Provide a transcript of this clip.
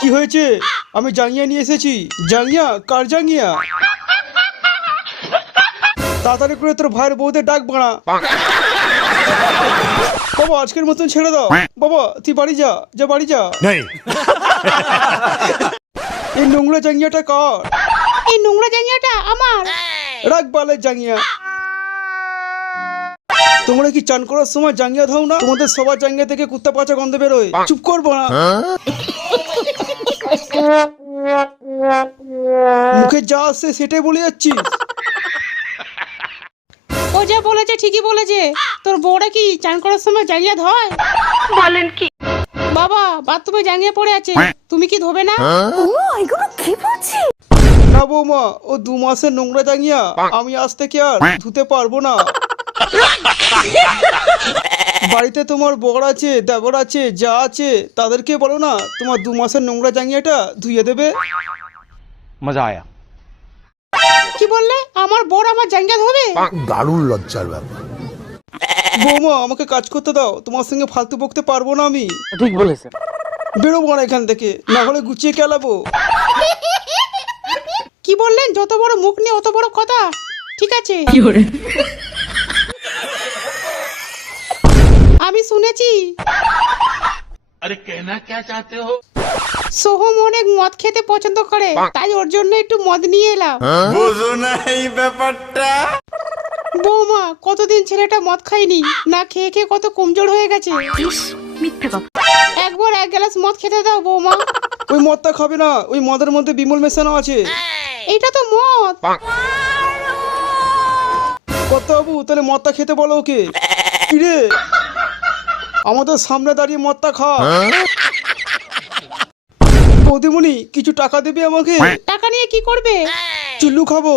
কি হয়েছে? আমি জাঙ্গিয়া নিয়ে এসেছি। জাঙ্গিয়া? কার জাঙ্গিয়া? তাড়াতাড়ি করে তোর ভাইয়ের বউদের ডাক বাড়া। বাবা আজকের মতন ছেড়ে দাও। বাবা তুই বাড়ি যা, যা বাড়ি যা। এই নোংরা জাঙ্গিয়াটা কার? এই নোংরা জাঙ্গিয়াটা আমার। রাখ বালের জাঙ্গিয়া। তোমরা কি চান করার সময় জাঙ্গিয়া ধাও না? তোমাদের সবার জাঙ্গিয়া থেকে কুত্তা পাচা গন্ধ বেরোয়। চুপ করবো না। মুখে যা আসছে সেটাই বলে যাচ্ছিস। ও যা বলেছে ঠিকই বলেছে। তোর বউরা কি চান করার সময় জাঙ্গিয়া ধয়? বলেন কি? বাবা বাথরুমে জাঙ্গিয়া পড়ে আছে, তুমি কি ধোবে না? না বৌমা, ও 2 মাসের নোংরা জাঙ্গিয়া আমি আজ থেকে আর ধুতে পারবো না। বাড়িতে তোমার বর আছে, দেবর আছে, যা আছে তাদেরকে বলো না তোমার 2 মাসের নোংরা জাঙ্গিয়াটা ধুয়ে দেবে। मजा आया। কি বললে? আমার বর আমার জাঙ্গিয়া ধোবে? দারুণ লজ্জার ব্যাপার। বৌমা আমাকে কাজ করতে দাও, তোমার সঙ্গে ফালতু বকতে পারবো না আমি। ठीक बोले सर। বেরোবো না এখান থেকে, না হলে গুছিয়ে খেলাবো। কি বললেন? যত বড় মুখ নিয়ে অত বড় কথা। ঠিক আছে আমি শুনেছি সোহম অনেক মদ খেতে পছন্দ করে, তাই ওর জন্য একটু মদ নিয়ে এলাম। বুঝো না এই ব্যাপারটা? বৌমা কতদিন ছেলেটা মদ খায়নি, না খেয়ে খেয়ে কত কমজোর হয়ে গেছে। একবার 1 গ্লাস মদ খেতে দাও বৌমা। ওই মদটা খাবে না, ওই মদের মধ্যে বিমল মেশানো আছে। এটা তো মদ। কত বাবু তাহলে মদটা খেতে বলো ওকে। কিরে আমাদের সামনে দাঁড়িয়ে মদটা খা। বৌদিমণি কিছু টাকা দেবে আমাকে? টাকা নিয়ে কি করবে? চুল্লু খাবো।